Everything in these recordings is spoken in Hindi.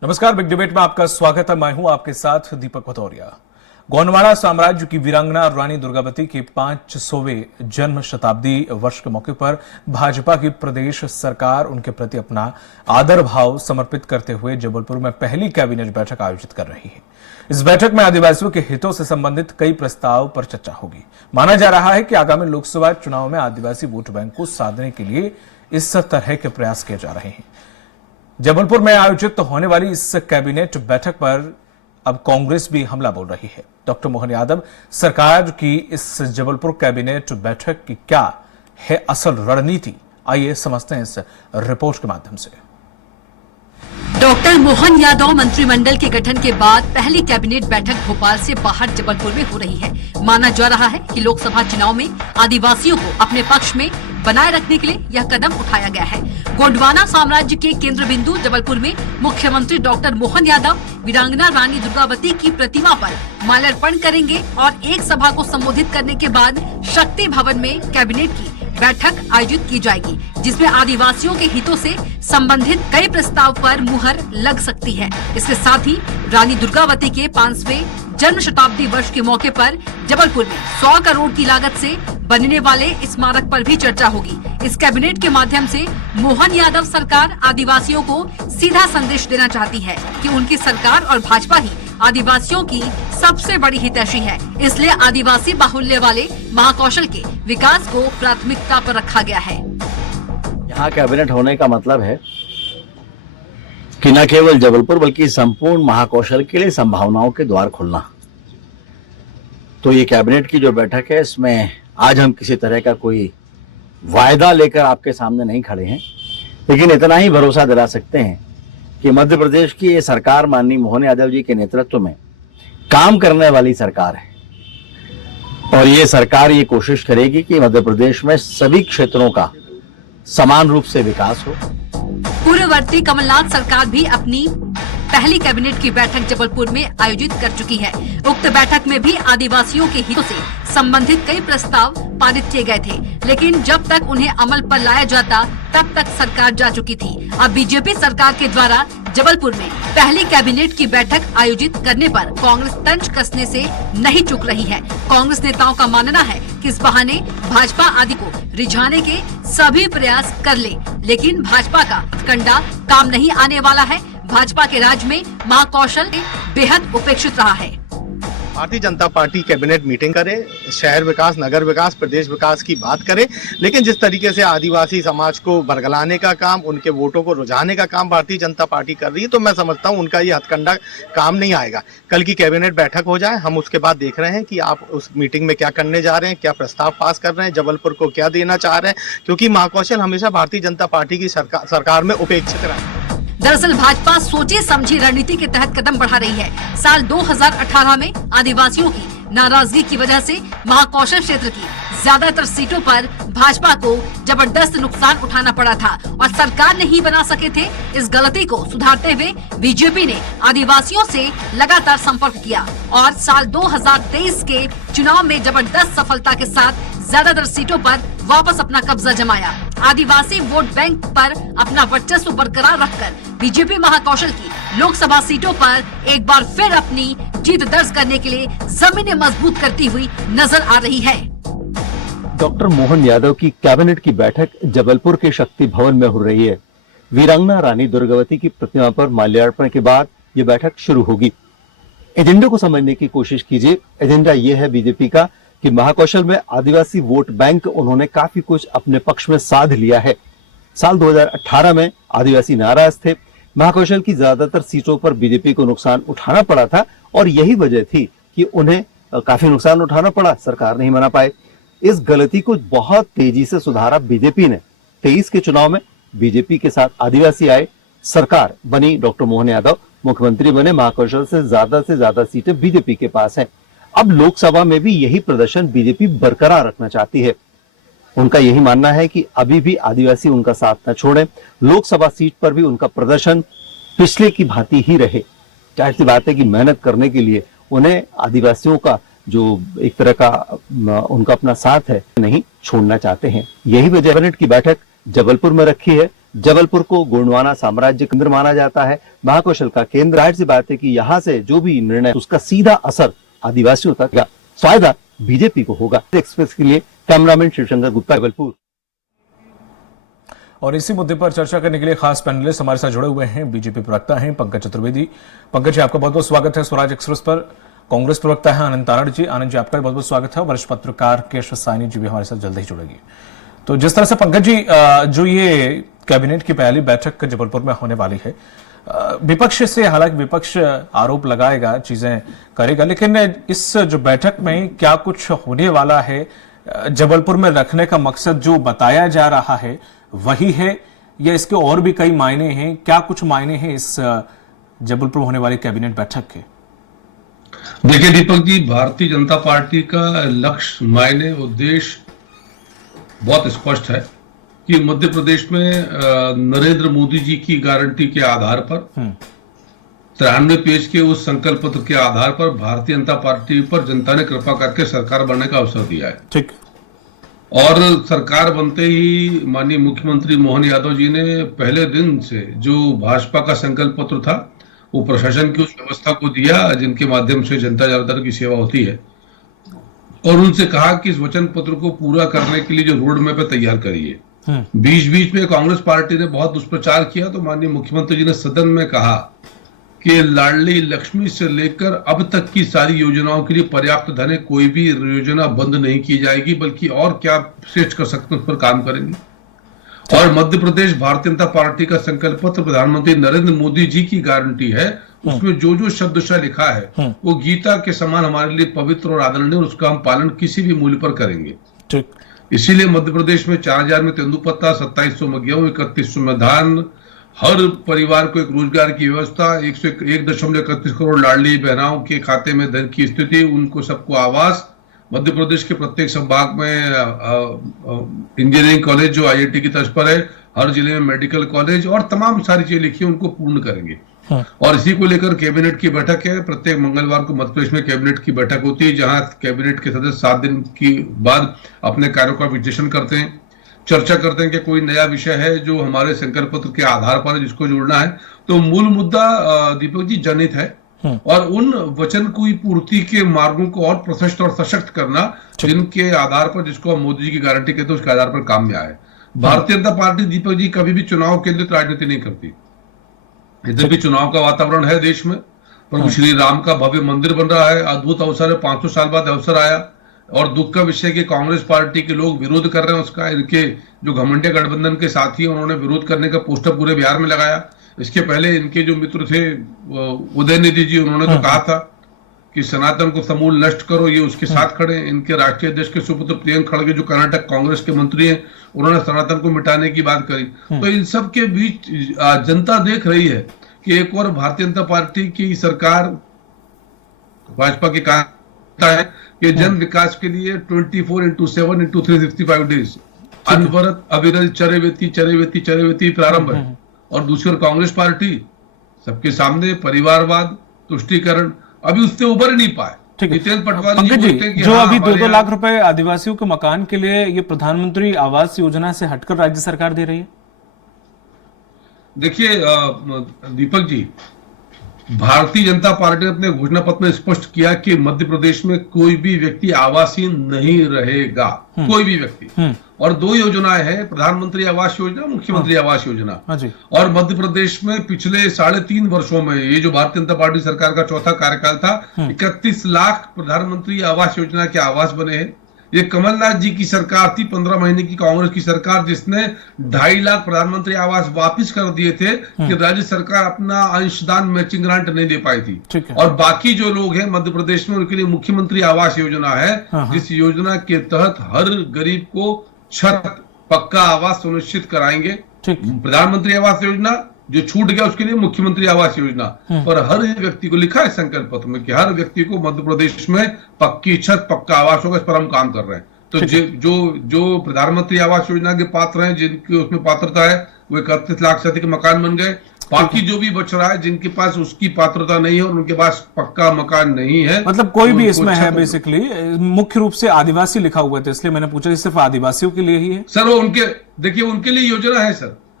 नमस्कार, बिग डिबेट में आपका स्वागत है। मैं हूं आपके साथ दीपक भदौरिया। गोंडवाना साम्राज्य की वीरांगना रानी दुर्गावती के 500वें जन्म शताब्दी वर्ष के मौके पर भाजपा की प्रदेश सरकार उनके प्रति अपना आदर भाव समर्पित करते हुए जबलपुर में पहली कैबिनेट बैठक आयोजित कर रही है। इस बैठक में आदिवासियों के हितों से संबंधित कई प्रस्ताव पर चर्चा होगी। माना जा रहा है कि आगामी लोकसभा चुनाव में आदिवासी वोट बैंक को साधने के लिए इस तरह के प्रयास किए जा रहे हैं। जबलपुर में आयोजित होने वाली इस कैबिनेट बैठक पर अब कांग्रेस भी हमला बोल रही है। डॉक्टर मोहन यादव सरकार की इस जबलपुर कैबिनेट बैठक की क्या है असल रणनीति, आइए समझते हैं इस रिपोर्ट के माध्यम से। डॉक्टर मोहन यादव मंत्रिमंडल के गठन के बाद पहली कैबिनेट बैठक भोपाल से बाहर जबलपुर में हो रही है। माना जा रहा है कि लोकसभा चुनाव में आदिवासियों को अपने पक्ष में बनाए रखने के लिए यह कदम उठाया गया है। गोंडवाना साम्राज्य के केंद्र बिंदु जबलपुर में मुख्यमंत्री डॉक्टर मोहन यादव वीरांगना रानी दुर्गावती की प्रतिमा पर माल्यार्पण करेंगे और एक सभा को संबोधित करने के बाद शक्ति भवन में कैबिनेट की बैठक आयोजित की जाएगी, जिसमें आदिवासियों के हितों से संबंधित कई प्रस्ताव पर मुहर लग सकती है। इसके साथ ही रानी दुर्गावती के 5वें जन्म शताब्दी वर्ष के मौके पर जबलपुर में 100 करोड़ की लागत से बनने वाले स्मारक पर भी चर्चा होगी। इस कैबिनेट के माध्यम से मोहन यादव सरकार आदिवासियों को सीधा संदेश देना चाहती है कि उनकी सरकार और भाजपा ही आदिवासियों की सबसे बड़ी हितैषी है। इसलिए आदिवासी बाहुल्य वाले महाकौशल के विकास को प्राथमिकता पर रखा गया है। यहाँ कैबिनेट होने का मतलब है कि न केवल जबलपुर बल्कि संपूर्ण महाकौशल के लिए संभावनाओं के द्वार खोलना। तो ये कैबिनेट की जो बैठक है, इसमें आज हम किसी तरह का कोई वायदा लेकर आपके सामने नहीं खड़े हैं, लेकिन इतना ही भरोसा दिला सकते हैं कि मध्य प्रदेश की ये सरकार माननीय मोहन यादव जी के नेतृत्व में काम करने वाली सरकार है और ये सरकार ये कोशिश करेगी कि मध्य प्रदेश में सभी क्षेत्रों का समान रूप से विकास हो। पूर्ववर्ती कमलनाथ सरकार भी अपनी पहली कैबिनेट की बैठक जबलपुर में आयोजित कर चुकी है। उक्त बैठक में भी आदिवासियों के हितों से संबंधित कई प्रस्ताव पारित किए गए थे, लेकिन जब तक उन्हें अमल पर लाया जाता तब तक सरकार जा चुकी थी। अब बीजेपी सरकार के द्वारा जबलपुर में पहली कैबिनेट की बैठक आयोजित करने पर कांग्रेस तंज कसने से नहीं चूक रही है। कांग्रेस नेताओं का मानना है कि इस बहाने भाजपा आदि को रिझाने के सभी प्रयास कर ले, लेकिन भाजपा का कंडा काम नहीं आने वाला है। भाजपा के राज में महाकौशल बेहद उपेक्षित रहा है। Bharatiya Janata party cabinet meeting करे, शहर विकास, नगर विकास, प्रदेश विकास की बात करे, लेकिन जिस तरीके से आदिवासी समाज को बरगलाने का काम, उनके वोटों को रुझाने का काम भारतीय जनता पार्टी कर रही है, तो मैं समझता हूं उनका ये हथकंडा काम नहीं आएगा। कल की कैबिनेट बैठक हो जाए, हम उसके बाद देख रहे हैं कि आप उस मीटिंग में क्या करने जा रहे हैं, क्या प्रस्ताव पास कर रहे हैं, जबलपुर को क्या देना चाह रहे हैं, क्योंकि महाकौशल हमेशा भारतीय जनता पार्टी की सरकार में उपेक्षित रहा है। दरअसल भाजपा सोची समझी रणनीति के तहत कदम बढ़ा रही है। साल 2018 में आदिवासियों की नाराजगी की वजह से महाकौशल क्षेत्र की ज्यादातर सीटों पर भाजपा को जबरदस्त नुकसान उठाना पड़ा था और सरकार नहीं बना सके थे। इस गलती को सुधारते हुए बीजेपी ने आदिवासियों से लगातार संपर्क किया और साल 2023 के चुनाव में जबरदस्त सफलता के साथ ज्यादातर सीटों पर वापस अपना कब्जा जमाया। आदिवासी वोट बैंक पर अपना वर्चस्व बरकरार रखकर बीजेपी महाकौशल की लोकसभा सीटों पर एक बार फिर अपनी जीत दर्ज करने के लिए जमीनें मजबूत करती हुई नजर आ रही है। डॉक्टर मोहन यादव की कैबिनेट की बैठक जबलपुर के शक्ति भवन में हो रही है। वीरांगना रानी दुर्गावती की प्रतिमा पर माल्यार्पण के बाद ये बैठक शुरू होगी। एजेंडे को समझने की कोशिश कीजिए। एजेंडा ये है बीजेपी का कि महाकौशल में आदिवासी वोट बैंक उन्होंने काफी कुछ अपने पक्ष में साध लिया है। साल 2018 में आदिवासी नाराज थे, महाकौशल की ज्यादातर सीटों पर बीजेपी को नुकसान उठाना पड़ा था और यही वजह थी कि उन्हें काफी नुकसान उठाना पड़ा, सरकार नहीं बना पाए। इस गलती को बहुत तेजी से सुधारा बीजेपी ने। 23 के चुनाव में बीजेपी के साथ आदिवासी आए, सरकार बनी, डॉक्टर मोहन यादव मुख्यमंत्री बने, महाकौशल से ज्यादा सीटें बीजेपी के पास हैं। अब लोकसभा में भी यही प्रदर्शन बीजेपी बरकरार रखना चाहती है। उनका यही मानना है कि अभी भी आदिवासी उनका साथ न छोड़ें, लोकसभा सीट पर भी उनका प्रदर्शन पिछले की भांति ही रहे। जाहिर सी बात है कि मेहनत करने के लिए उन्हें आदिवासियों का जो एक तरह का उनका अपना साथ है नहीं छोड़ना चाहते हैं। यही वजह कैबिनेट की बैठक जबलपुर में रखी है। जबलपुर को गोंडवाना साम्राज्य केंद्र माना जाता है, महाकौशल का केंद्र। जाहिर सी बात है कि यहाँ से जो भी निर्णय उसका सीधा असर आदिवासियों तक का फायदा बीजेपी को होगा। एक्सप्रेस के लिए कैमरामैन शिवशंकर गुप्ता, जबलपुर। और इसी मुद्दे पर चर्चा करने के लिए खास पैनलिस्ट हमारे साथ जुड़े हुए हैं, बीजेपी प्रवक्ता हैं पंकज चतुर्वेदी। पंकज जी, आपका बहुत बहुत स्वागत है स्वराज एक्सप्रेस पर। कांग्रेस प्रवक्ता है आनंद तारड़ जी। आनंद जी, आपका भी बहुत बहुत स्वागत है। वरिष्ठ पत्रकार केशव साइनी जी भी हमारे साथ जल्द ही जुड़ेगी। तो जिस तरह से पंकज जी, जो ये कैबिनेट की पहली बैठक जबलपुर में होने वाली है, विपक्ष से, हालांकि विपक्ष आरोप लगाएगा, चीजें करेगा, लेकिन इस जो बैठक में क्या कुछ होने वाला है, जबलपुर में रखने का मकसद जो बताया जा रहा है वही है या इसके और भी कई मायने हैं? क्या कुछ मायने हैं इस जबलपुर होने वाली कैबिनेट बैठक के? देखिए दीपक जी, भारतीय जनता पार्टी का लक्ष्य, मायने, उद्देश्य बहुत स्पष्ट है कि मध्य प्रदेश में नरेंद्र मोदी जी की गारंटी के आधार पर 93 पेज के उस संकल्प पत्र के आधार पर भारतीय जनता पार्टी पर जनता ने कृपा करके सरकार बनने का अवसर दिया है। ठीक। और सरकार बनते ही माननीय मुख्यमंत्री मोहन यादव जी ने पहले दिन से जो भाजपा का संकल्प पत्र था वो प्रशासन की उस व्यवस्था को दिया जिनके माध्यम से जनता जनार्दन की सेवा होती है, और उनसे कहा कि इस वचन पत्र को पूरा करने के लिए जो रोड मैप है तैयार करिए। बीच बीच में कांग्रेस पार्टी ने बहुत दुष्प्रचार किया, तो माननीय मुख्यमंत्री जी ने सदन में कहा कि लाडली लक्ष्मी से लेकर अब तक की सारी योजनाओं के लिए पर्याप्त धन है, कोई भी योजना बंद नहीं की जाएगी, बल्कि और क्या श्रेष्ठ कर सकते हैं उस पर काम करेंगे। और मध्य प्रदेश भारतीय जनता पार्टी का संकल्प पत्र प्रधानमंत्री नरेंद्र मोदी जी की गारंटी है, उसमें जो जो शब्दशः लिखा है वो गीता के समान हमारे लिए पवित्र और आदरणीय, और उसका हम पालन किसी भी मूल्य पर करेंगे। ठीक। इसीलिए मध्य प्रदेश में 4000 में तेंदुपत्ता, 2700 में गेहूं, 3100 में धान, हर परिवार को एक रोजगार की व्यवस्था, 1.31 करोड़ लाडली बहनाओं के खाते में धन की स्थिति, उनको सबको आवास। मध्य प्रदेश के प्रत्येक संभाग में इंजीनियरिंग कॉलेज जो IIT की तर्ज पर है, हर जिले में मेडिकल कॉलेज, और तमाम सारी चीजें लिखी उनको पूर्ण करेंगे। और इसी को लेकर कैबिनेट की बैठक है। प्रत्येक मंगलवार को मध्य प्रदेश में कैबिनेट की बैठक होती है, जहां कैबिनेट के सदस्य 7 दिन की बाद अपने कार्यों का विश्लेषण करते हैं, चर्चा करते हैं कि कोई नया विषय है जो हमारे संकल्प पत्र के आधार पर है जिसको जोड़ना है। तो मूल मुद्दा दीपक जी जनहित है, और उन वचन की पूर्ति के मार्गों को और प्रशस्त और सशक्त करना, जिनके आधार पर, जिसको हम मोदी जी की गारंटी कहते हैं, उसके आधार पर काम में आए। भारतीय जनता पार्टी दीपक जी कभी भी चुनाव केंद्रित राजनीति नहीं करती। इधर भी चुनाव का वातावरण है देश में, प्रभु श्री राम का भव्य मंदिर बन रहा है, अद्भुत अवसर है, 500 साल बाद अवसर आया, और दुख का विषय कि कांग्रेस पार्टी के लोग विरोध कर रहे हैं उसका। इनके जो घमंडिया गठबंधन के साथी हैं उन्होंने विरोध करने का पोस्टर पूरे बिहार में लगाया। इसके पहले इनके जो मित्र थे उदयनिधि जी, उन्होंने तो कहा था कि सनातन को समूल नष्ट करो, ये उसके साथ खड़े। इनके राष्ट्रीय अध्यक्ष के सुपुत्र प्रियंक खड़गे जो कर्नाटक कांग्रेस के मंत्री हैं, उन्होंने सनातन को मिटाने की बात करी। तो इन सब के बीच जनता देख रही है कि एक और भारतीय जनता पार्टी की सरकार, भाजपा की कहा है कि जन विकास के लिए 24/7/365 डेज अनवरत अविरल चरेवेती प्रारंभ है। और दूसरी ओर कांग्रेस पार्टी सबके सामने परिवारवाद, तुष्टीकरण, अभी उससे उबर ही नहीं पाए। जितेंद्र पटवारी जी बोलते हैं कि जो अभी 2-2 लाख रुपए आदिवासियों के मकान के लिए ये प्रधानमंत्री आवास योजना से हटकर राज्य सरकार दे रही है। देखिए दीपक जी, भारतीय जनता पार्टी ने अपने घोषणा पत्र में स्पष्ट किया कि मध्य प्रदेश में कोई भी व्यक्ति आवासीन नहीं रहेगा, कोई भी व्यक्ति। और 2 योजनाएं हैं, प्रधानमंत्री आवास योजना, मुख्यमंत्री आवास योजना। और मध्य प्रदेश में पिछले 3.5 वर्षों में, ये जो भारतीय जनता पार्टी सरकार का चौथा कार्यकाल था, 31 लाख प्रधानमंत्री आवास योजना के आवास बने हैं। ये कमलनाथ जी की सरकार थी, 15 महीने की कांग्रेस की सरकार, जिसने 2.5 लाख प्रधानमंत्री आवास वापिस कर दिए थे कि राज्य सरकार अपना अंशदान मैचिंग ग्रांट नहीं दे पाई थी। और बाकी जो लोग हैं मध्य प्रदेश में, उनके लिए मुख्यमंत्री आवास योजना है, जिस योजना के तहत हर गरीब को छत, पक्का आवास सुनिश्चित कराएंगे। प्रधानमंत्री आवास योजना जो छूट गया उसके लिए मुख्यमंत्री आवास योजना, और हर व्यक्ति को लिखा है संकल्प पत्र में कि हर व्यक्ति को मध्य प्रदेश में पक्की छत, पक्का आवास होगा। इस पर हम काम कर रहे हैं। तो जो प्रधानमंत्री आवास योजना के पात्र हैं, जिनकी उसमें पात्रता है, वो 31 लाख से अधिक मकान बन गए। बाकी जो भी बच रहा है, जिनके पास उसकी पात्रता नहीं है और उनके पास पक्का मकान नहीं है, मतलब कोई भी इसमें है, बेसिकली मुख्य रूप से आदिवासी लिखा हुआ था, इसलिए मैंने पूछा सिर्फ आदिवासियों के लिए ही है। सर वो उनके, देखिए उनके लिए योजना है सर,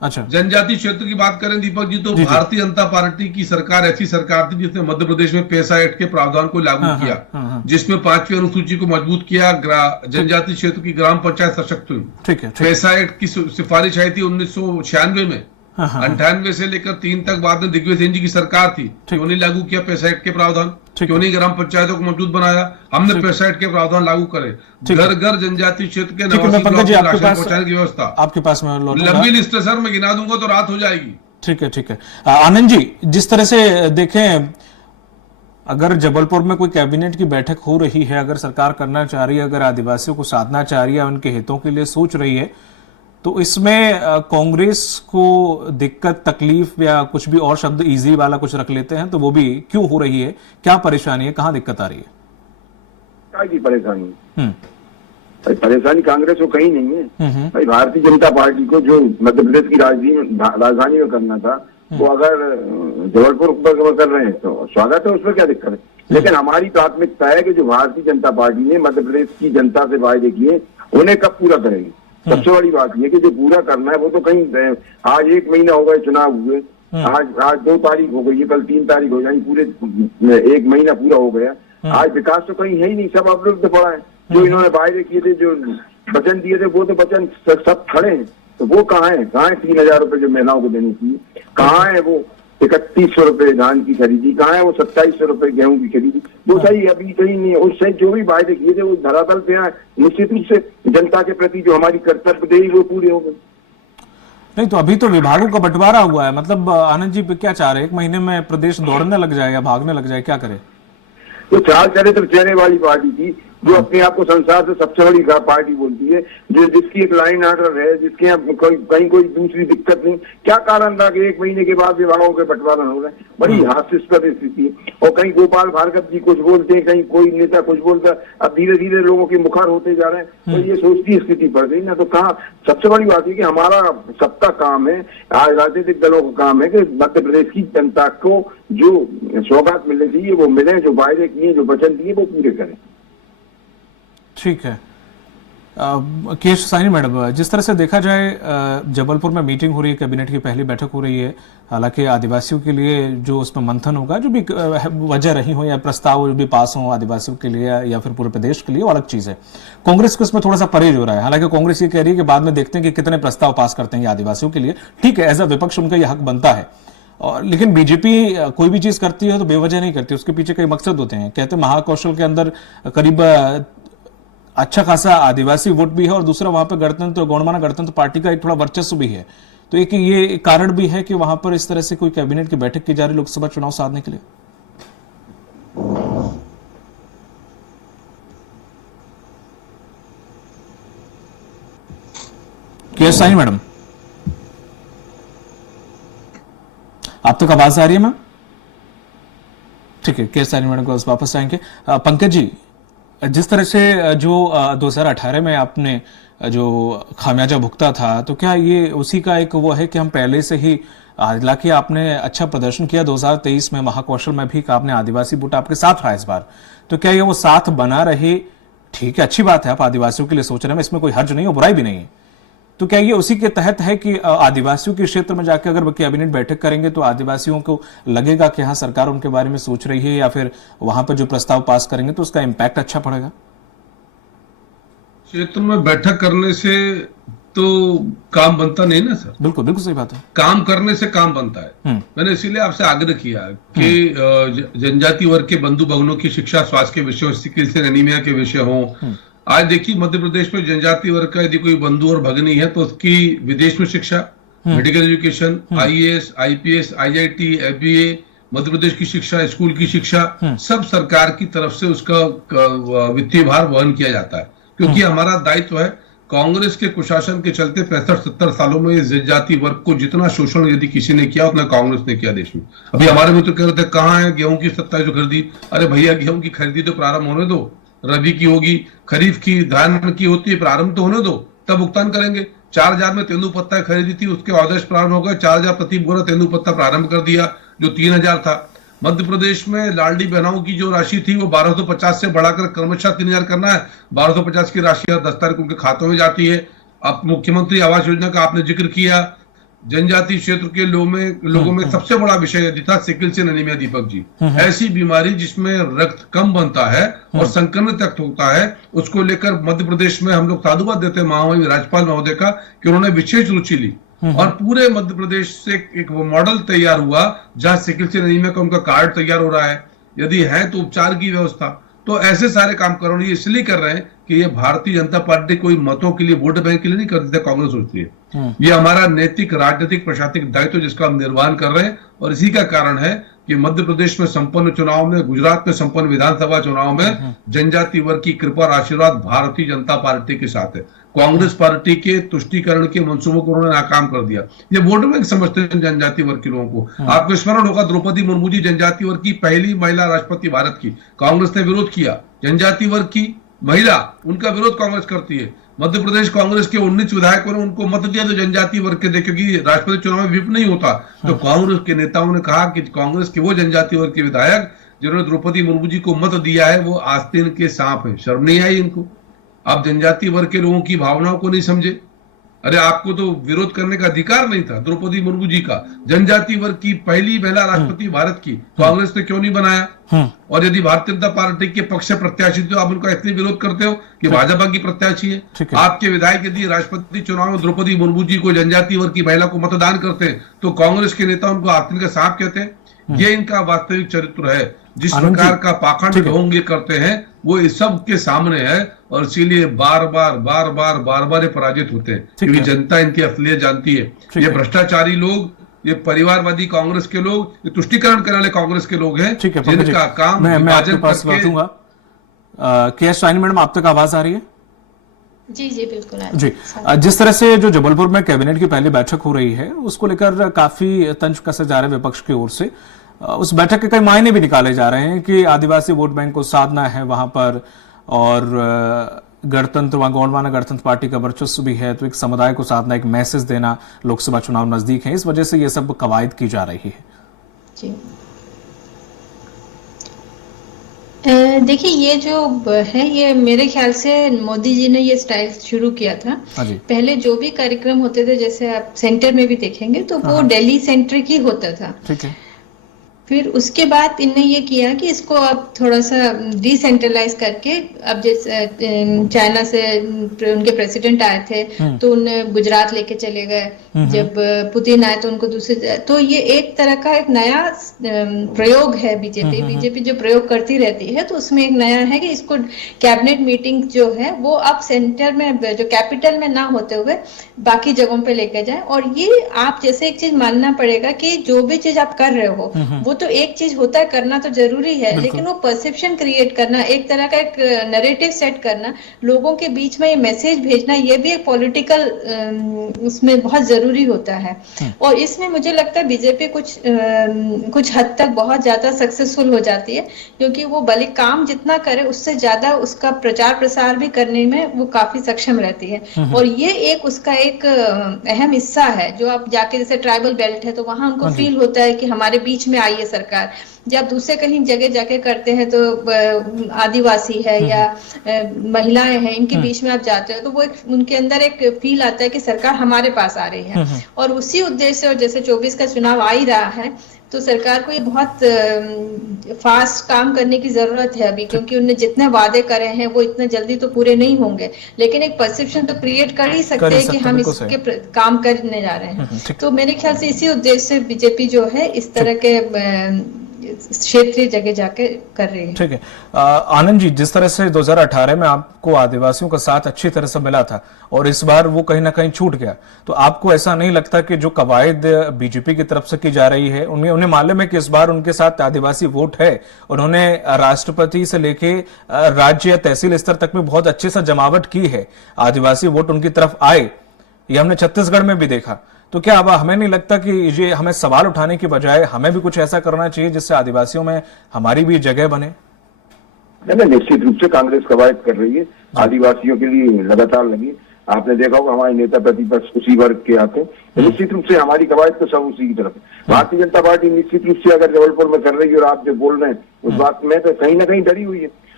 अच्छा। जनजाति क्षेत्र की बात करें दीपक जी, तो जी। भारतीय जनता पार्टी की सरकार ऐसी सरकार थी जिसने मध्य प्रदेश में पैसा एक्ट के प्रावधान को लागू हाँ, किया, हाँ। जिसमें 5वीं अनुसूची को मजबूत किया, जनजाति क्षेत्र की ग्राम पंचायत सशक्त हुई। ठीक है। पैसा एक्ट की सिफारिश आई थी 1996 में, 98 से लेकर 3 तक बाद में दिग्विजय सिंह जी की सरकार थी। क्यों नहीं लागू किया पैसा एक्ट के प्रावधान? क्यों नहीं ग्राम पंचायतों को मजबूत बनाया? हमने पैसा एक्ट के प्रावधान लागू करे, घर घर जनजाति क्षेत्र के नवासी ब्लॉक में राशन पहुंचाने की व्यवस्था। आपके पास में लंबी लिस्ट है सर, मैं गिना दूंगा तो रात हो जाएगी। ठीक है, ठीक है। आनंद जी, जिस तरह से देखें, अगर जबलपुर में कोई कैबिनेट की बैठक हो रही है, अगर सरकार करना चाह रही है, अगर आदिवासियों को साधना चाह रही है, उनके हितों के लिए सोच रही है, तो इसमें कांग्रेस को दिक्कत, तकलीफ या कुछ भी और शब्द इजी वाला कुछ रख लेते हैं, तो वो भी क्यों हो रही है? क्या परेशानी है? कहाँ दिक्कत आ रही है? क्या की परेशानी? भाई परेशानी कांग्रेस को कहीं नहीं है। भाई भारतीय जनता पार्टी को जो मध्य प्रदेश की राजधानी में करना था, वो अगर जबलपुर में कर रहे हैं तो स्वागत है, उसमें क्या दिक्कत है। लेकिन हमारी प्राथमिकता है कि जो भारतीय जनता पार्टी ने मध्य प्रदेश की जनता से वायदे किए, उन्हें कब पूरा करेगी। सबसे बड़ी बात यह कि जो पूरा करना है वो तो कहीं, आज 1 महीना हो गए चुनाव हुए, आज 2 तारीख हो गई, कल 3 तारीख हो जाएगी, पूरे 1 महीना पूरा हो गया। आज विकास तो कहीं है ही नहीं, सब अवरुद्ध पड़ा है। जो इन्होंने वायदे किए थे, जो वचन दिए थे, वो तो वचन सब खड़े हैं। तो वो कहाँ है? 3000 रुपए जो महिलाओं को देनी चाहिए, कहाँ है वो 3100 रुपए धान की खरीदी, कहाँ है वो 2700 रुपए गेहूं की खरीदी? वो सही अभी कहीं नहीं है। उससे जो भी वायदे किए थे वो धरातल पे आए, निश्चित रूप से जनता के प्रति जो हमारी कर्तव्यदेही वो पूरे हो गए। नहीं तो अभी तो विभागों का बंटवारा हुआ है, मतलब आनंद जी क्या चाह रहे हैं? 1 महीने में प्रदेश दौड़ने लग जाए या भागने लग जाए, क्या करे? तो 4 चरित्र चेहरे वाली पार्टी थी, जो अपने आप को संसार से सबसे बड़ी पार्टी बोलती है, जो जिसकी एक लाइन ऑर्डर है, जिसके यहाँ कहीं कोई दूसरी दिक्कत नहीं। क्या कारण था कि 1 महीने के बाद विभागों के बंटवारा हो रहे हैं? बड़ी हास्यास्पद स्थिति। और कहीं गोपाल भार्गव जी कुछ बोलते हैं, कहीं कोई नेता कुछ बोलता है। अब धीरे धीरे लोगों के मुखर होते जा रहे हैं, तो ये सोचती स्थिति पड़ गई ना। तो कहाँ, सबसे बड़ी बात है कि हमारा सबका काम है, आज राजनीतिक दलों का काम है कि मध्य प्रदेश की जनता को जो सौगात मिलनी चाहिए वो मिले, जो वायदे किए, जो वचन दिए वो पूरे करें। ठीक है। केश साइनी मैडम, जिस तरह से देखा जाए, जबलपुर में मीटिंग हो रही है, कैबिनेट की पहली बैठक हो रही है। हालांकि आदिवासियों के लिए जो उसमें मंथन होगा, जो भी वजह रही हो या प्रस्ताव जो भी पास हो आदिवासियों के लिए या फिर पूरे प्रदेश के लिए, वो अलग चीज है। कांग्रेस को इसमें थोड़ा सा परहेज हो रहा है। हालांकि कांग्रेस ये कह रही है कि बाद में देखते हैं कि कितने प्रस्ताव पास करते हैं आदिवासियों के लिए। ठीक है, एज अ विपक्ष उनका यह हक बनता है, और लेकिन बीजेपी कोई भी चीज करती है तो बेवजह नहीं करती, उसके पीछे कई मकसद होते हैं। कहते हैं महाकौशल के अंदर करीब अच्छा खासा आदिवासी वोट भी है, और दूसरा वहां पर गणतंत्र, गौणमाना गणतंत्र पार्टी का एक थोड़ा वर्चस्व भी है। तो एक ये कारण भी है कि वहां पर इस तरह से कोई कैबिनेट की बैठक की जा रही लोकसभा चुनाव साधने के लिए। के साइनी मैडम, आप तक आवाज आ रही है मैम? ठीक है, के साइनी मैडम को वापस आएंगे। पंकज जी, जिस तरह से जो 2018 में आपने जो खामियाजा भुगता था, तो क्या ये उसी का एक वो है कि हम पहले से ही, हालांकि आपने अच्छा प्रदर्शन किया 2023 में महाकौशल में भी, आपने आदिवासी वोट आपके साथ रहा इस बार, तो क्या ये वो साथ बना रहे? ठीक है, अच्छी बात है, आप आदिवासियों के लिए सोच रहे हैं, इसमें कोई हर्ज नहीं है, बुराई भी नहीं है। तो क्या ये उसी के तहत है कि आदिवासियों के क्षेत्र में जाकर अगर कैबिनेट बैठक करेंगे तो आदिवासियों को लगेगा कि हाँ सरकार उनके बारे में सोच रही है, या फिर वहां पर जो प्रस्ताव पास करेंगे तो उसका इम्पैक्ट अच्छा पड़ेगा? क्षेत्र में बैठक करने से तो काम बनता नहीं ना सर। बिल्कुल बिल्कुल सही बात है, काम करने से काम बनता है। मैंने इसीलिए आपसे आग्रह किया कि जनजाति वर्ग के बंधु भगनों की शिक्षा, स्वास्थ्य के विषय, सिकिल एनीमिया के विषय हो। आज देखिए मध्य प्रदेश में जनजाति वर्ग का यदि कोई बंधु और भगनी है तो उसकी विदेश में शिक्षा, medical education, IAS, IPS, IIT, FBA, Madhya Pradesh की शिक्षा, स्कूल की शिक्षा, सब सरकार की तरफ से उसका वित्तीय भार वहन किया जाता है। क्योंकि हमारा दायित्व है, कांग्रेस के कुशासन के चलते 65-70 सालों में जनजाति वर्ग को जितना शोषण यदि किसी ने किया उतना कांग्रेस ने किया देश में। अभी हमारे मित्र कह रहे थे कहाँ है गेहूं की 2700 खरीदी? अरे भैया, गेहूं की खरीदी तो प्रारंभ होने दो, रबी की होगी, खरीफ की धान की होती है, प्रारंभ तो होने दो, तब भुगतान करेंगे। 4000 में तेंदुपत्ता खरीदी थी, उसके आदेश प्रारंभ हो गए, 4000 प्रति बोरा तेंदुपत्ता प्रारंभ कर दिया, जो 3000 था। मध्य प्रदेश में लाडली बहनों की जो राशि थी वो 1250 से बढ़ाकर क्रमशः 3000 करना है। 1250 की राशि 10 तारीख उनके खातों में जाती है। अब मुख्यमंत्री आवास योजना का आपने जिक्र किया, जनजाति क्षेत्र के लोगों में सबसे बड़ा विषय यदि था sickle cell anaemia, Deepak ji. ऐसी बीमारी जिसमें रक्त कम बनता है और संक्रमित रक्त होता है, उसको लेकर मध्य प्रदेश में हम लोग साधुवाद देते हैं महामहिम राज्यपाल महोदय का कि उन्होंने विशेष रुचि ली और पूरे मध्य प्रदेश से एक मॉडल तैयार हुआ जहां सिकल सेल एनीमिया का उनका कार्ड तैयार हो रहा है, यदि है तो उपचार की व्यवस्था। तो ऐसे सारे काम कर रहे हैं, इसलिए कर रहे हैं कि ये भारतीय जनता पार्टी कोई मतों के लिए, वोट बैंक के लिए नहीं करती है, कांग्रेस सोचती है। ये हमारा नैतिक, राजनीतिक, प्रशासनिक दायित्व जिसका हम निर्वहन कर रहे हैं और इसी का कारण है कि मध्य प्रदेश में संपन्न चुनाव में, गुजरात में संपन्न विधानसभा चुनाव में जनजाति वर्ग की कृपा और आशीर्वाद भारतीय जनता पार्टी के साथ है। कांग्रेस पार्टी के तुष्टीकरण के मंसूबों को उन्होंने नाकाम कर दिया। ये वोट बैंक समझते हैं जनजाति वर्ग के लोगों को। आपको स्मरण होगा द्रौपदी मुर्मू जी जनजाति वर्ग की पहली महिला राष्ट्रपति भारत की, कांग्रेस ने विरोध किया। जनजाति वर्ग की महिला, उनका विरोध कांग्रेस करती है। मध्य प्रदेश कांग्रेस के 19 विधायकों ने उनको मत दिया तो जनजाति वर्ग के दे, क्योंकि राष्ट्रपति चुनाव में व्हिप नहीं होता। तो कांग्रेस के नेताओं ने कहा कि कांग्रेस के वो जनजाति वर्ग के विधायक जिन्होंने द्रौपदी मुर्मू जी को मत दिया है वो आस्तीन के सांप है। शर्म नहीं आई इनको? आप जनजाति वर्ग के लोगों की भावनाओं को नहीं समझे? अरे आपको तो विरोध करने का अधिकार नहीं था द्रौपदी मुर्मू जी का, जनजाति वर्ग की पहली महिला राष्ट्रपति भारत की, कांग्रेस ने क्यों नहीं बनाया? और यदि भारतीय जनता पार्टी के पक्ष प्रत्याशी तो आप उनका इसलिए विरोध करते हो कि भाजपा की प्रत्याशी है। आपके विधायक यदि राष्ट्रपति चुनाव में द्रौपदी मुर्मू जी को, जनजाति वर्ग की महिला को मतदान करते हैं तो कांग्रेस के नेता उनको आस्तीन का सांप कहते हैं। ये इनका वास्तविक चरित्र है। जिस प्रकार का पाखंड ढोंग ये करते हैं वो इस सब के सामने है और इसीलिए बार बार ये पराजित होते हैं, क्योंकि जनता इनकी असलियत जानती है। ये भ्रष्टाचारी लोग, ये परिवारवादी कांग्रेस के लोग, ये तुष्टीकरण करने वाले कांग्रेस के लोग हैं जिनका काम मैं आपके पास बातूंगा। के.एस. शाइनी मैडम, आप तक आवाज आ रही है? जी बिल्कुल जी। जिस तरह से जो जबलपुर में कैबिनेट की पहली बैठक हो रही है उसको लेकर काफी तंज कसे जा रहे हैं विपक्ष की ओर से। उस बैठक के कई मायने भी निकाले जा रहे हैं कि आदिवासी वोट बैंक को साधना है वहां पर, और गणतंत्र, वहां गोंडवाना गणतंत्र पार्टी का वर्चस्व भी है, तो एक समुदाय को साधना, एक मैसेज देना, लोकसभा चुनाव नजदीक है, इस वजह से ये सब कवायद की जा रही है। जी देखिए, ये जो है ये मेरे ख्याल से मोदी जी ने ये स्टाइल शुरू किया था। पहले जो भी कार्यक्रम होते थे, जैसे आप सेंटर में भी देखेंगे तो वो दिल्ली सेंट्रिक ही होता था। ठीक है। फिर उसके बाद इनने ये किया कि इसको अब थोड़ा सा डिसेंट्रलाइज करके, अब जैसे चाइना से उनके प्रेसिडेंट आए थे तो उन्हें गुजरात लेके चले गए, जब पुतिन आए तो उनको दूसरे, तो ये एक तरह का एक नया प्रयोग है। बीजेपी जो प्रयोग करती रहती है तो उसमें एक नया है कि इसको कैबिनेट मीटिंग जो है वो अब सेंटर में, जो कैपिटल में ना होते हुए बाकी जगहों पे लेके जाए। और ये आप जैसे एक चीज मानना पड़ेगा कि जो भी चीज आप कर रहे हो वो तो एक चीज होता है, करना तो जरूरी है, लेकिन वो परसेप्शन क्रिएट करना, एक तरह का एक नैरेटिव सेट करना, लोगों के बीच में ये मैसेज भेजना, ये भी एक पॉलिटिकल उसमें बहुत जरूरी होता है। और इसमें मुझे लगता है बीजेपी कुछ हद तक बहुत ज्यादा सक्सेसफुल हो जाती है, क्योंकि वो भले काम जितना करे उससे ज्यादा उसका प्रचार प्रसार भी करने में वो काफी सक्षम रहती है। और ये एक उसका एक अहम हिस्सा है। जो आप जाके, जैसे ट्राइबल बेल्ट है तो वहां उनको फील होता है कि हमारे बीच में आई है सरकार। जब दूसरे कहीं जगह जाके करते हैं तो आदिवासी है या महिलाएं हैं, इनके बीच में आप जाते हो तो वो उनके अंदर एक फील आता है कि सरकार हमारे पास आ रही है। और उसी उद्देश्य से, और जैसे 24 का चुनाव आ ही रहा है, तो सरकार को ये बहुत फास्ट काम करने की जरूरत है अभी, क्योंकि उन्होंने जितने वादे करे हैं वो इतने जल्दी तो पूरे नहीं होंगे, लेकिन एक परसेप्शन तो क्रिएट कर ही सकते हैं कि हम इसके काम करने जा रहे हैं। तो मेरे ख्याल से इसी उद्देश्य से बीजेपी जो है इस तरह के क्षेत्रीय जगह जाके कर रही है। ठीक है। आनंद जी, जिस तरह से 2018 में आपको आदिवासियों का साथ अच्छी तरह से मिला था और इस बार वो कहीं ना कहीं छूट गया, तो आपको ऐसा नहीं लगता कि जो कवायद बीजेपी की तरफ से की जा रही है, उन्हें मालूम है कि इस बार उनके साथ आदिवासी वोट है, उन्होंने राष्ट्रपति से लेके राज्य या तहसील स्तर तक में बहुत अच्छे से जमावट की है, आदिवासी वोट उनकी तरफ आए, ये हमने छत्तीसगढ़ में भी देखा। तो क्या अब हमें नहीं लगता कि ये हमें सवाल उठाने की बजाय हमें भी कुछ ऐसा करना चाहिए जिससे आदिवासियों में हमारी भी जगह बने? नहीं, निश्चित रूप से कांग्रेस कवायद कर रही है, आदिवासियों के लिए लगातार लगी। आपने देखा होगा हमारे नेता प्रतिपक्ष उसी वर्ग के आते हैं, निश्चित रूप से हमारी कवायद तो सब उसी की तरफ है। भारतीय जनता पार्टी निश्चित रूप से अगर जबलपुर में कर रही है और आप जो बोल रहे हैं उस बात में तो कहीं ना कहीं डरी हुई है।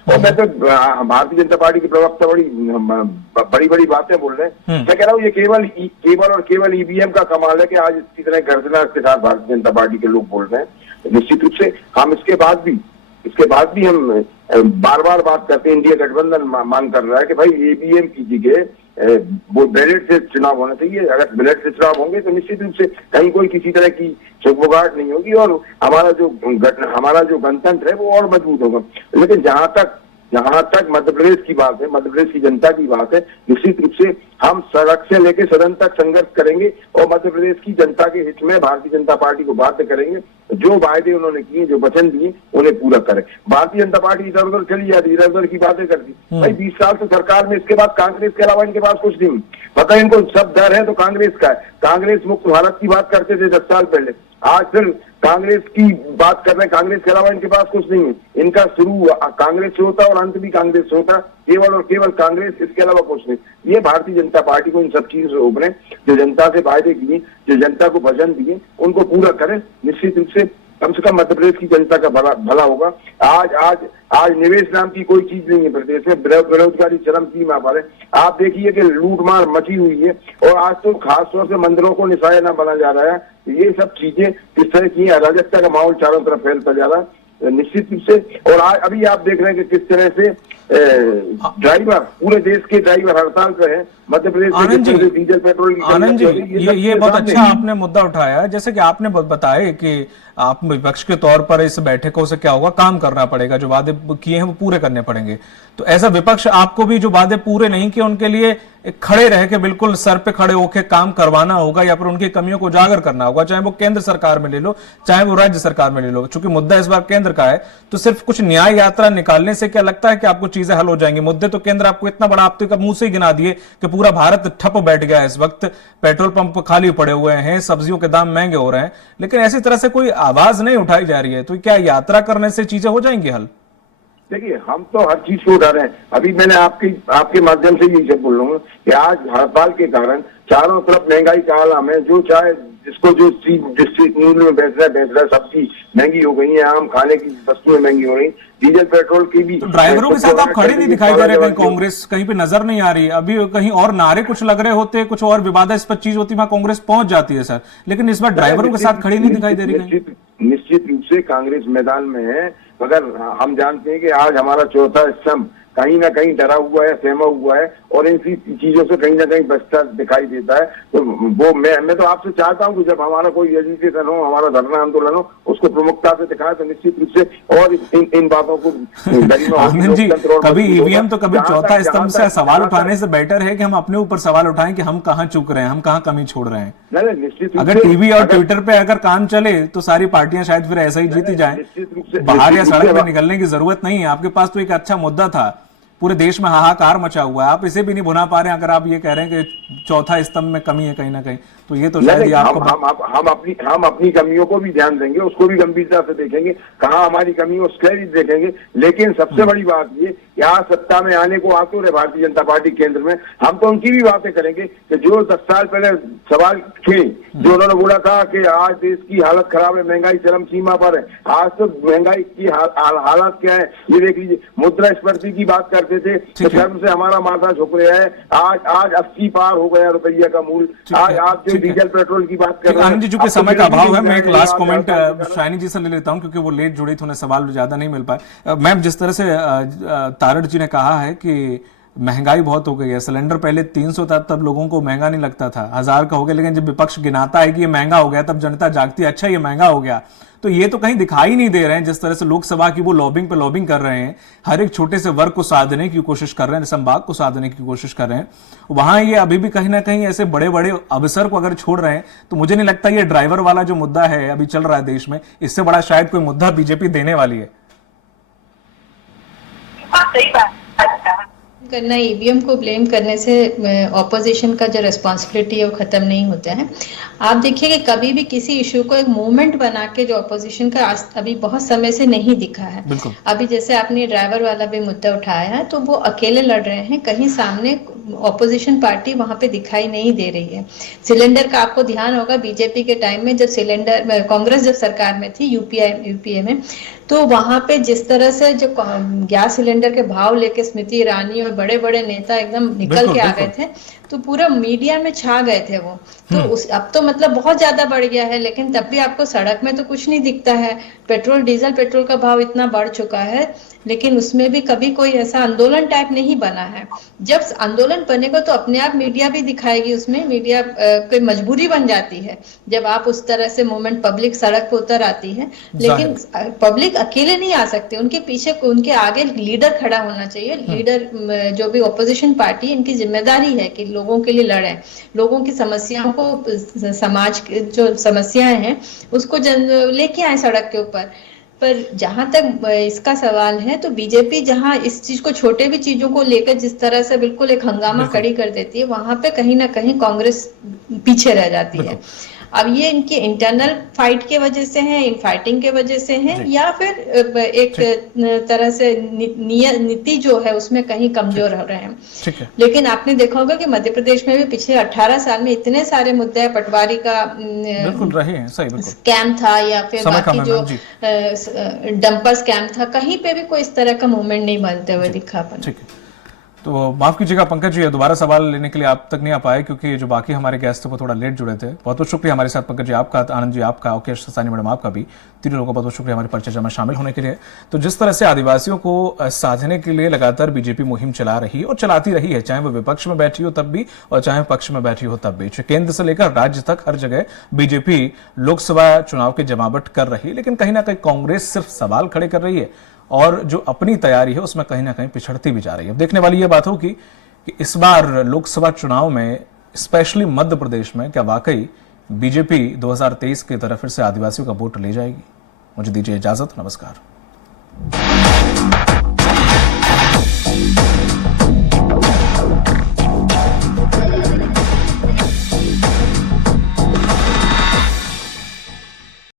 और मैं तो भारतीय जनता पार्टी के प्रवक्ता बड़ी बड़ी बातें बोल रहे हैं। मैं कह रहा हूँ ये केवल ईवीएम का कमाल है कि आज इसी तरह गर्जना के साथ भारतीय जनता पार्टी के लोग बोल रहे हैं। निश्चित रूप से हम इसके बाद भी हम बार बार बात करते हैं, इंडिया गठबंधन मांग कर रहा है कि भाई ईवीएम की जगह वो बैलेट से चुनाव होना चाहिए। अगर बैलेट से चुनाव होंगे तो निश्चित रूप से कहीं कोई किसी तरह की चौकबगाहट नहीं होगी और हमारा जो गणतंत्र है वो और मजबूत होगा। लेकिन जहां तक मध्य प्रदेश की बात है, मध्य प्रदेश की जनता की बात है, निश्चित रूप से हम सड़क से लेकर सदन तक संघर्ष करेंगे और मध्य प्रदेश की जनता के हित में भारतीय जनता पार्टी को बाध्य करेंगे। जो वायदे उन्होंने किए, जो वचन दिए, उन्हें पूरा करें। भारतीय जनता पार्टी इधर उधर चली जाती, इधर उधर की बातें करती। भाई 20 साल से सरकार में, इसके बाद कांग्रेस के अलावा इनके पास कुछ नहीं। पता है इनको सब डर है तो कांग्रेस का है। कांग्रेस मुक्त भारत की बात करते थे 10 साल पहले, आज फिर कांग्रेस की बात कर रहे हैं। कांग्रेस के अलावा इनके पास कुछ नहीं है। इनका शुरू कांग्रेस से होता और अंत भी कांग्रेस से होता, केवल और केवल कांग्रेस, इसके अलावा कुछ नहीं। ये भारतीय जनता पार्टी को इन सब चीजों से उभरे, जो जनता से वायदे किए, जो जनता को वचन दिए, उनको पूरा करें। निश्चित रूप से कम मध्य प्रदेश की जनता का भला होगा। आज निवेश नाम की कोई चीज नहीं है प्रदेश में। बेरोजगारी चरम सीमा पर है। आप देखिए कि लूटमार मची हुई है और आज तो खास तौर से मंदिरों को निशाना बना जा रहा है। ये सब चीजें किस तरह की अराजकता का माहौल चारों तरफ फैलता जा रहा है निश्चित रूप से। और आज अभी आप देख रहे हैं कि किस तरह से ड्राइवर, पूरे देश के ड्राइवर हड़ताल पे हैं। मध्य प्रदेश में डीजल पेट्रोल की आनंद जी, ये बहुत अच्छा आपने मुद्दा उठाया। जैसे कि आपने बताया कि आप विपक्ष के तौर पर इस बैठकों से क्या होगा, काम करना पड़ेगा, जो वादे किए हैं वो पूरे करने पड़ेंगे। तो ऐसा विपक्ष आपको भी जो वादे पूरे नहीं किए उनके लिए खड़े रह के बिल्कुल सर पे खड़े होकर काम करवाना होगा या फिर उनकी कमियों को उजागर करना होगा, चाहे वो केंद्र सरकार में ले लो, चाहे वो राज्य सरकार में ले लो। चूंकि मुद्दा इस बार केंद्र का है तो सिर्फ कुछ न्याय यात्रा निकालने से क्या लगता है कि आपको चीजें हल हो जाएंगी? मुद्दे तो केंद्र आपको इतना बड़ा, आप तो मुंह से ही गिना दिए कि पूरा भारत ठप बैठ गया है इस वक्त, पेट्रोल पंप खाली पड़े हुए हैं, सब्जियों के दाम महंगे हो रहे हैं, लेकिन ऐसी तरह से कोई आवाज नहीं उठाई जा रही है। तो क्या यात्रा करने से चीजें हो जाएंगी हल? देखिए, हम तो हर चीज को उठा रहे हैं। अभी मैंने आपके माध्यम से यही सब बोल रहा हूँ कि आज हड़ताल के कारण चारों तरफ महंगाई का आलम है। जो चाहे जिसको जो चीज जिस मूल्य में बेच रहा है, सब्जी महंगी हो गई है, आम खाने की वस्तुएं महंगी हो रही, डीजल पेट्रोल की भी। तो ड्राइवरों के साथ आप खड़े नहीं दिखाई दे रहे, कहीं कांग्रेस कहीं पे नजर नहीं आ रही। अभी कहीं और नारे कुछ लग रहे होते, कुछ और विवादास्पद चीज होती, वहां कांग्रेस पहुंच जाती है सर, लेकिन इस बार ड्राइवरों के साथ खड़ी नहीं दिखाई दे रही। निश्चित रूप से कांग्रेस मैदान में है, मगर हम जानते हैं कि आज हमारा चौथा स्तंभ कहीं ना कहीं डरा हुआ है, सहमा हुआ है और इन चीजों से कहीं ना कहीं बचता दिखाई देता है। तो वो मैं तो आपसे चाहता हूं कि जब हमारा कोई एजिटेशन हो, हमारा धरना आंदोलन हो, उसको प्रमुखता से दिखाए तो निश्चित रूप से और इन बातों को आनंद जी, कभी ईवीएम तो कभी चौथा स्तंभ से सवाल उठाने से बेटर है कि हम अपने ऊपर सवाल उठाएं कि हम कहाँ चूक रहे हैं, हम कहाँ कमी छोड़ रहे हैं। निश्चित अगर टीवी और ट्विटर पे अगर काम चले तो सारी पार्टियां शायद फिर ऐसा ही जीती जाए। बाहर या सड़क पे निकलने की जरूरत नहीं है। आपके पास तो एक अच्छा मुद्दा था, पूरे देश में हाहाकार मचा हुआ है, आप इसे भी नहीं भुना पा रहे हैं। अगर आप ये कह रहे हैं कि चौथा स्तंभ में कमी है कहीं ना कहीं, तो ये तो शायद आपको हम अपनी कमियों को भी ध्यान देंगे, उसको भी गंभीरता से देखेंगे, कहाँ हमारी कमी है उसके भी देखेंगे। लेकिन सबसे बड़ी बात ये कि आज सत्ता में आने को आतुर है भारतीय जनता पार्टी केंद्र में। हम तो उनकी भी बातें करेंगे कि जो 10 साल पहले सवाल थे, जो उन्होंने बोला था कि आज देश की हालत खराब है, महंगाई चरम सीमा पर है, आज तो महंगाई की हालत क्या है ये देख लीजिए। मुद्रास्फीति की बात करते थे तो शर्म से हमारा माथा झुक रहा है। आज 80 पार हो गया रुपया का मूल्य। आज आप जो डीजल पेट्रोल की बात कर रहे हैं। आनंद जी, चूंकि समय का अभाव है, मैं एक लास्ट कमेंट शाइनी जी से ले लेता हूं क्योंकि वो लेट जुड़ी थी, उन्हें सवाल ज्यादा नहीं मिल पाए। मैम, जिस तरह से तारड़ जी ने कहा है कि महंगाई बहुत हो गई है, सिलेंडर पहले 300 था तब लोगों को महंगा नहीं लगता था, 1000 का हो गया, लेकिन जब विपक्ष गिनाता है कि ये महंगा हो गया तब जनता जागती है, अच्छा ये महंगा हो गया। तो ये तो कहीं दिखाई नहीं दे रहे हैं। जिस तरह से लोकसभा की वो लॉबिंग पे लॉबिंग कर रहे हैं, हर एक छोटे से वर्ग को साधने की कोशिश कर रहे हैं, संभाग को साधने की कोशिश कर रहे हैं, वहां ये अभी भी कहीं ना कहीं ऐसे बड़े बड़े अवसर को अगर छोड़ रहे हैं तो मुझे नहीं लगता ये ड्राइवर वाला जो मुद्दा है अभी चल रहा है देश में, इससे बड़ा शायद कोई मुद्दा बीजेपी देने वाली है। सही बात। करना, ईवीएम को ब्लेम करने से ऑपोजिशन का जो रिस्पॉन्सिबिलिटी है वो खत्म नहीं होता है। आप देखिए कि कभी भी किसी इशू को एक मूवमेंट बना के जो ऑपोजिशन का अभी बहुत समय से नहीं दिखा है। अभी जैसे आपने ड्राइवर वाला भी मुद्दा उठाया है, तो वो अकेले लड़ रहे हैं, कहीं सामने ऑपोजिशन पार्टी वहां पे दिखाई नहीं दे रही है। सिलेंडर का आपको ध्यान होगा, बीजेपी के टाइम में जब सिलेंडर, कांग्रेस जब सरकार में थी यूपीए में, तो वहां पे जिस तरह से जो गैस सिलेंडर के भाव लेके स्मृति ईरानी और बड़े बड़े नेता एकदम निकल के आ गए थे, तो पूरा मीडिया में छा गए थे वो। तो अब तो मतलब बहुत ज्यादा बढ़ गया है, लेकिन तब भी आपको सड़क में तो कुछ नहीं दिखता है। पेट्रोल का भाव इतना बढ़ चुका है, लेकिन उसमें भी कभी कोई ऐसा आंदोलन टाइप नहीं बना है। जब आंदोलन बनेगा तो अपने आप मीडिया भी दिखाएगी, उसमें मीडिया कोई मजबूरी बन जाती है जब आप उस तरह से मूवमेंट, पब्लिक सड़क पर उतर आती है। लेकिन पब्लिक अकेले नहीं आ सकते, उनके पीछे, उनके आगे लीडर खड़ा होना चाहिए। लीडर जो भी ऑपोजिशन पार्टी, इनकी जिम्मेदारी है कि लोगों के लिए लड़े, लोगों की समस्याओं को, समाज की जो समस्याएं हैं उसको लेके आए सड़क के ऊपर। पर जहां तक इसका सवाल है, तो बीजेपी जहां इस चीज को, छोटे भी चीजों को लेकर जिस तरह से बिल्कुल एक हंगामा खड़ी कर देती है, वहां पे कहीं ना कहीं कांग्रेस पीछे रह जाती है। अब ये इनकी इंटरनल फाइट के वजह से है, इन फाइटिंग के वजह से है, या फिर एक तरह से नीति जो है उसमें कहीं कमजोर हो रहे हैं। लेकिन आपने देखा होगा कि मध्य प्रदेश में भी पिछले 18 साल में इतने सारे मुद्दे हैं, पटवारी का बिल्कुल रहे हैं, सही बिल्कुल स्कैम था, या फिर बाकी जो डंपर स्कैम था, कहीं पे भी कोई इस तरह का मूवमेंट नहीं बनते हुए दिखा अपन। तो माफ कीजिएगा पंकज जी, दोबारा सवाल लेने के लिए आप तक नहीं आ पाए, क्योंकि जो बाकी हमारे गेस्ट थे वो थोड़ा लेट जुड़े थे। बहुत बहुत शुक्रिया हमारे साथ पंकज जी आपका, आनंद जी आपका, ओके सानी मैडम आपका भी, तीनों लोगों का बहुत बहुत शुक्रिया हमारी परिचर्चा में शामिल होने के लिए। तो जिस तरह से आदिवासियों को साधने के लिए लगातार बीजेपी मुहिम चला रही है और चलाती रही है, चाहे वो विपक्ष में बैठी हो तब भी और चाहे पक्ष में बैठी हो तब भी, केंद्र से लेकर राज्य तक हर जगह बीजेपी लोकसभा चुनाव की जमावट कर रही है। लेकिन कहीं ना कहीं कांग्रेस सिर्फ सवाल खड़े कर रही है और जो अपनी तैयारी है उसमें कहीं ना कहीं पिछड़ती भी जा रही है। अब देखने वाली यह बात होगी कि इस बार लोकसभा चुनाव में, स्पेशली मध्य प्रदेश में, क्या वाकई बीजेपी 2023 की तरह फिर से आदिवासियों का वोट ले जाएगी। मुझे दीजिए इजाजत, नमस्कार।